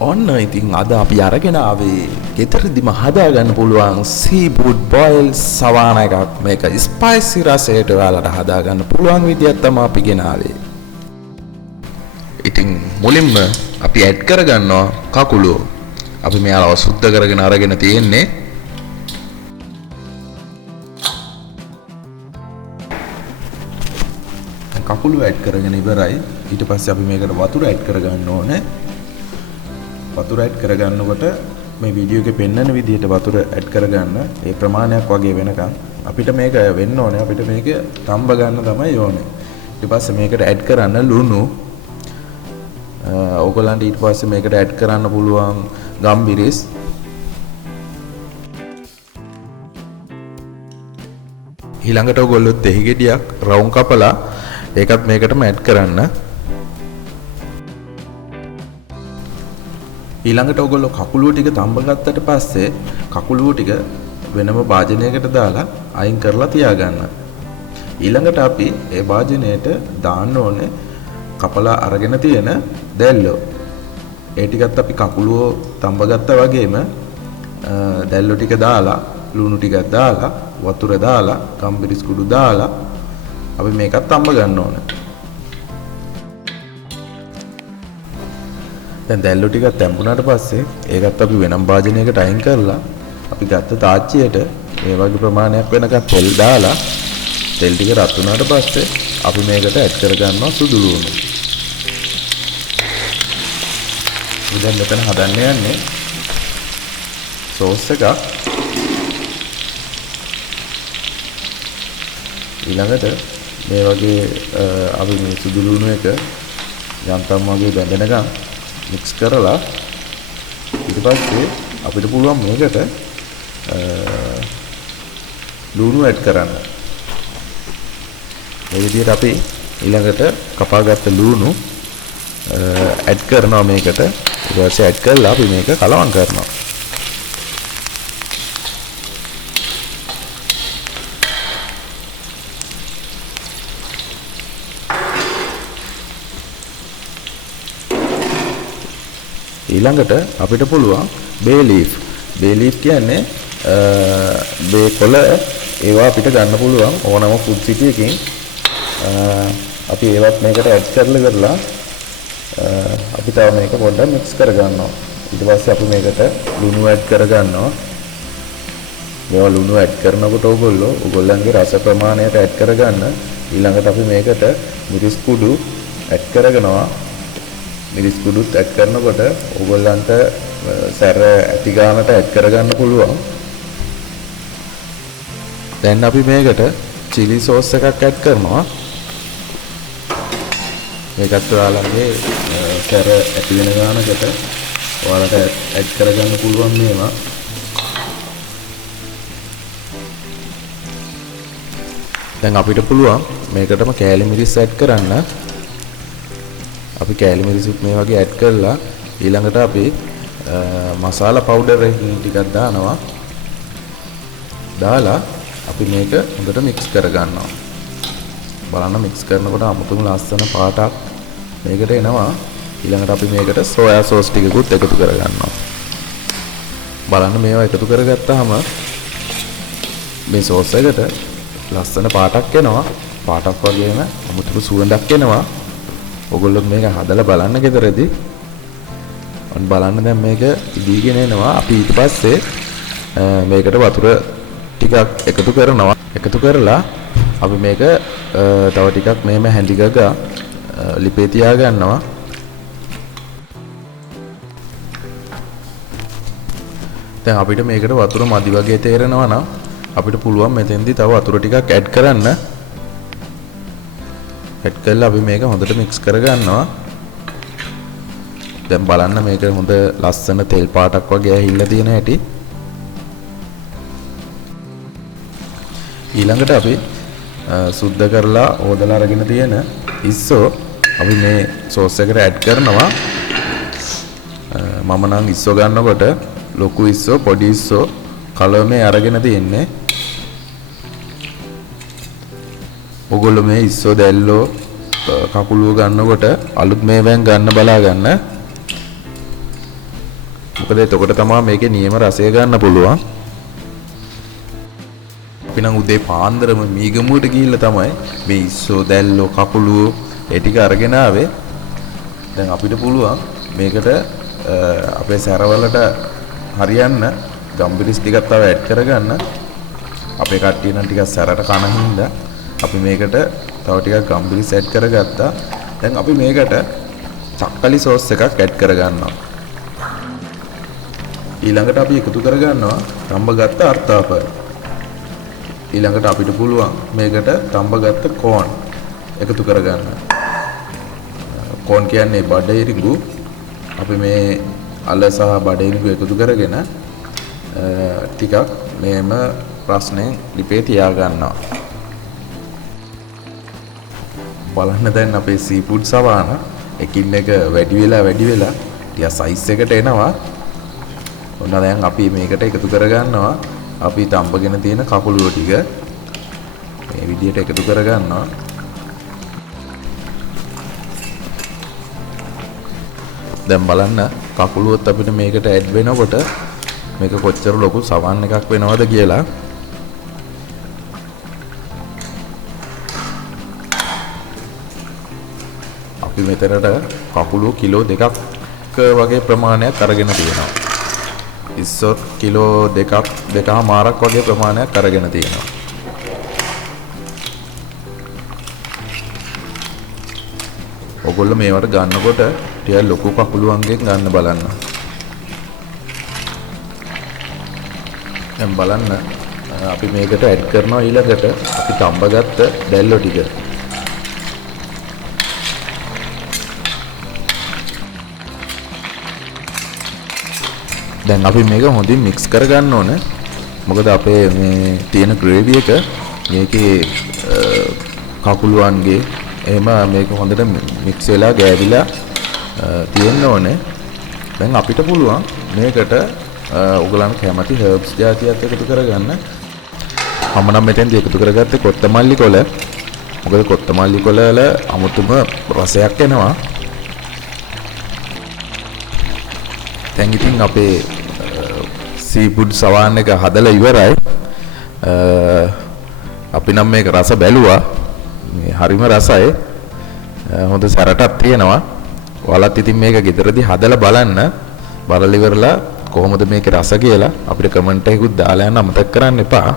ඔන්න ඉතින් අද අපි අරගෙන ආවේ ගෙදරදිම හදාගන්න පුළුවන් සීෆුඩ් බොයිල් සවාන එකක්. මේක ස්පයිසි රසයට ඔයාලට හදාගන්න පුළුවන් විදියක් තමයි අපි ගෙනාවේ. ඉතින් මුලින්ම අපි ඇඩ් කරගන්නවා කකුලුව. අපි මෙයාලව සුද්ධ කරගෙන අරගෙන තියෙන්නේ. කකුලුව ඇඩ් කරගෙන ඉවරයි. ඊට පස්සේ අපි මේකට වතුර ඇඩ් කරගන්න ඕනේ. වතුර ඇඩ් කරගන්නකොට මේ වීඩියෝ එකේ පෙන්වන විදිහට වතුර ඇඩ් කරගන්න ඒ ප්‍රමාණයක් වගේ වෙනකන් අපිට මේක වෙන්න ඕනේ. අපිට මේක තඹ ගන්න තමයි ඕනේ. ඊට පස්සේ මේකට ඇඩ් කරන්න ලුණු. ඕගොල්ලන්ට ඊට පස්සේ මේකට ඇඩ් කරන්න පුළුවන් ගම්බිරිස්. ඊළඟට ඕගොල්ලෝ දෙහි ගෙඩියක් රවුම් කපලා ඒකත් මේකටම ඇඩ් කරන්න. ඊළඟට ඔයගොල්ලෝ කකුලුව ටික තඹ ගත්තට පස්සේ කකුලුව ටික වෙනම භාජනයකට දාලා අයින් කරලා තියාගන්න. ඊළඟට අපි ඒ භාජනයට දාන්න ඕනේ කපලා අරගෙන තියෙන දැල්ලෝ. ඒ ටිකත් අපි කකුලුව තඹ ගත්තා වගේම දැල්ලෝ ටික දාලා ලුණු ටිකක් දාලා වතුර දාලා කම්බිරිස් කුඩු දාලා අපි මේකත් තඹ ගන්න ඕනේ. දැන් දැල්ලෝ ටිකක් තැඹුණාට පස්සේ ඒකත් අපි වෙනම භාජනයකට අයින් කරලා අපි ගත්ත තාච්චියට මේ වගේ ප්‍රමාණයක් වෙනකන් තෙල් දාලා තෙල් ටික රත් වුණාට පස්සේ අපි මේකට ඇඩ් කර ගන්නවා සුදු ලුණු. දැන් මෙතන හදන්න යන්නේ සෝස් එකක්. ඊළඟට මේ වගේ අපි මේ සුදු ලුණු එක යන්තම් වගේ බැඳෙනකම් මික්ස් කරලා ඊට පස්සේ අපිට පුළුවන් මේකට ලුණු ඇඩ් කරන්න. මේ විදිහට අපි ඊළඟට කපාගත්ත ලුණු ඇඩ් කරනවා මේකට. ඊට පස්සේ ඇඩ් කරලා අපි මේක කලවම් කරනවා. ඊළඟට අපිට පුළුවන් බේ ලීෆ්. බේ ලීෆ් කියන්නේ බේ කොළ. ඒවා අපිට ගන්න පුළුවන් ඕනම ෆුඩ් සිටි එකකින්. අපි ඒවත් මේකට ඇඩ් කරලා අපි තව මේක පොඩ්ඩක් මික්ස් කරගන්නවා. ඊට පස්සේ අපි මේකට ලුණු ඇඩ් කරගන්නවා. මේවා ලුණු ඇඩ් කරනකොට ඕගොල්ලන්ගේ රස ප්‍රමාණයට ඇඩ් කරගන්න. ඊළඟට අපි මේකට මිරිස් කුඩු ඇඩ් කරගෙනවා. මිරිස් කුඩුත් ඇඩ් කරනකොට ඕගොල්ලන්ට සැර ඇති ගානට ඇඩ් කරගන්න පුළුවන්. දැන් අපි මේකට chili sauce එකක් ඇඩ් කරනවා. මේකත් ඔයාලගේ සැර ඇති වෙන ගානකට ඔයාලට ඇඩ් කරගන්න පුළුවන් මේවා. දැන් අපිට පුළුවන් මේකටම කෑලි මිරිස් ඇඩ් කරන්න. අපි කෑලි මිරිසුත් මේ වගේ ඇඩ් කරලා ඊළඟට අපි මසාලා පවුඩර් එකකින් ටිකක් දානවා. දාලා අපි මේක හොඳට මික්ස් කරගන්නවා. බලන්න මික්ස් කරනකොට අමුතුම ලස්සන පාටක් මේකට එනවා. ඊළඟට අපි මේකට සෝයා සෝස් ටිකකුත් එකතු කරගන්නවා. බලන්න මේවා එකතු කරගත්තාම මේ සෝස් එකට ලස්සන පාටක් එනවා. පාටක් වගේම අමුතුම සුවඳක් එනවා. ඔයගොල්ලෝ මේක හදලා බලන්න ගෙදරදී. ඔන්න බලන්න දැන් මේක ඉදීගෙන එනවා. අපි ඊට පස්සේ මේකට වතුර ටිකක් එකතු කරනවා. එකතු කරලා අපි මේක තව ටිකක් මේම හැඳි ගගා ලිපේ තියා ගන්නවා. දැන් අපිට මේකට වතුර මදි වගේ තේරෙනවා නම් අපිට පුළුවන් මෙතෙන්දී තව වතුර ටිකක් ඇඩ් කරන්න. ඇඩ් කරලා අපි මේක හොඳට මික්ස් කරගන්නවා. දැන් බලන්න මේක හොඳ ලස්සන තෙල් පාටක් වගේ ඇහිල්ලා තියෙන හැටි. ඊළඟට අපි සුද්ධ කරලා හොදලා අරගෙන තියෙන ඉස්සෝ අපි මේ සෝස් එකට ඇඩ් කරනවා. මම නම් ඉස්සෝ ගන්නකොට ලොකු ඉස්සෝ පොඩි ඉස්සෝ කලර් මේ අරගෙන තියෙන්නේ. ඔගොල්ලෝ මේ ඉස්සෝ දැල්ලෝ කකුලුව ගන්නකොට අලුත් මේවෙන් ගන්න බලා ගන්න. මොකද එතකොට තමයි මේකේ නියම රසය ගන්න පුළුවන්. අපි නම් උදේ පාන්දරම මීගමුවට ගිහිල්ලා තමයි මේ ඉස්සෝ දැල්ලෝ කකුලුව ඒ ටික අරගෙන ආවේ. දැන් අපිට පුළුවන් මේකට අපේ සැරවලට හරියන්න ගම්බිරිස් ටිකක් තව ඇඩ් කරගන්න. අපේ කට්ටිය නම් ටිකක් සැරට කන හින්දා අපි මේකට තව ටිකක් ගම්බිරිස් ඇඩ් කරගත්තා. දැන් අපි මේකට චක්කලි සෝස් එකක් ඇඩ් කරගන්නවා. ඊළඟට අපි එකතු කරගන්නවා තඹගත්ත අර්තාපය. ඊළඟට අපිට පුළුවන් මේකට තඹගත්ත කෝන් එකතු කරගන්න. කෝන් කියන්නේ බඩේරිඟු. අපි මේ අල සහ බඩේරිඟු එකතු කරගෙන ටිකක් මේම ප්‍රශ්නෙන් ලිපේ තියා ගන්නවා. බලන්න දැන් අපේ සීෆුඩ් සවාන එකින් එක වැඩි වෙලා ටික සයිස් එකට එනවා. ඔන්න දැන් අපි මේකට එකතු කරගන්නවා. අපි තඹගෙන තියෙන කකුලුව ටික මේ විදිහට එකතු කරගන්නවා. දැන් බලන්න කකුලුවත් අපිට මේකට ඇඩ් වෙනකොට මේක කොච්චර ලොකු සවන් එකක් වෙනවද කියලා. අපි මෙතනට කකුලුව කිලෝ 2ක් වගේ ප්‍රමාණයක් අරගෙන තියෙනවා. ඉස්සොත් කිලෝ 2.5 වගේ ප්‍රමාණයක් අරගෙන තියෙනවා. ඔයගොල්ලෝ මේවට ගන්නකොට ටිකක් ලොකු කකුලුවන්ගෙන් ගන්න බලන්න. දැන් බලන්න අපි මේකට ඇඩ් කරනවා ඊළඟට අපි තඹගත්ත දැල්ලෝ ටික. දැන් අපි මේක හොඳින් මික්ස් කරගන්න ඕන. මොකද අපේ මේ තියෙන ග්‍රේවි එක මේකේ කකුලුවන්ගේ එහෙම මේක හොඳට මික්ස් වෙලා ගෑවිලා තියෙන්න ඕනේ. දැන් අපිට පුළුවන් මේකට ඔයගලන්ට කැමති හර්බ්ස් జాතියක් එකතු කරගන්න. මම නම් මෙතෙන්දී එකතු කරගත්තේ කොත්තමල්ලි කොළ. මොකද කොත්තමල්ලි කොළ වල අමුතුම රසයක් එනවා. දැන් ඉතින් අපේ සීෆුඩ් සවාන් එක හදලා ඉවරයි. අපි නම් මේක රස බැලුවා. මේ හරිම රසයි. හොඳ සැරටක් තියෙනවා. ඔයාලත් ඉතින් මේක ගෙදරදී හදලා බලන්න. බලලා ඉවරලා කොහොමද මේකේ රස කියලා අපිට කමෙන්ට් එකකුත් දාලා යන්න අමතක කරන්න එපා.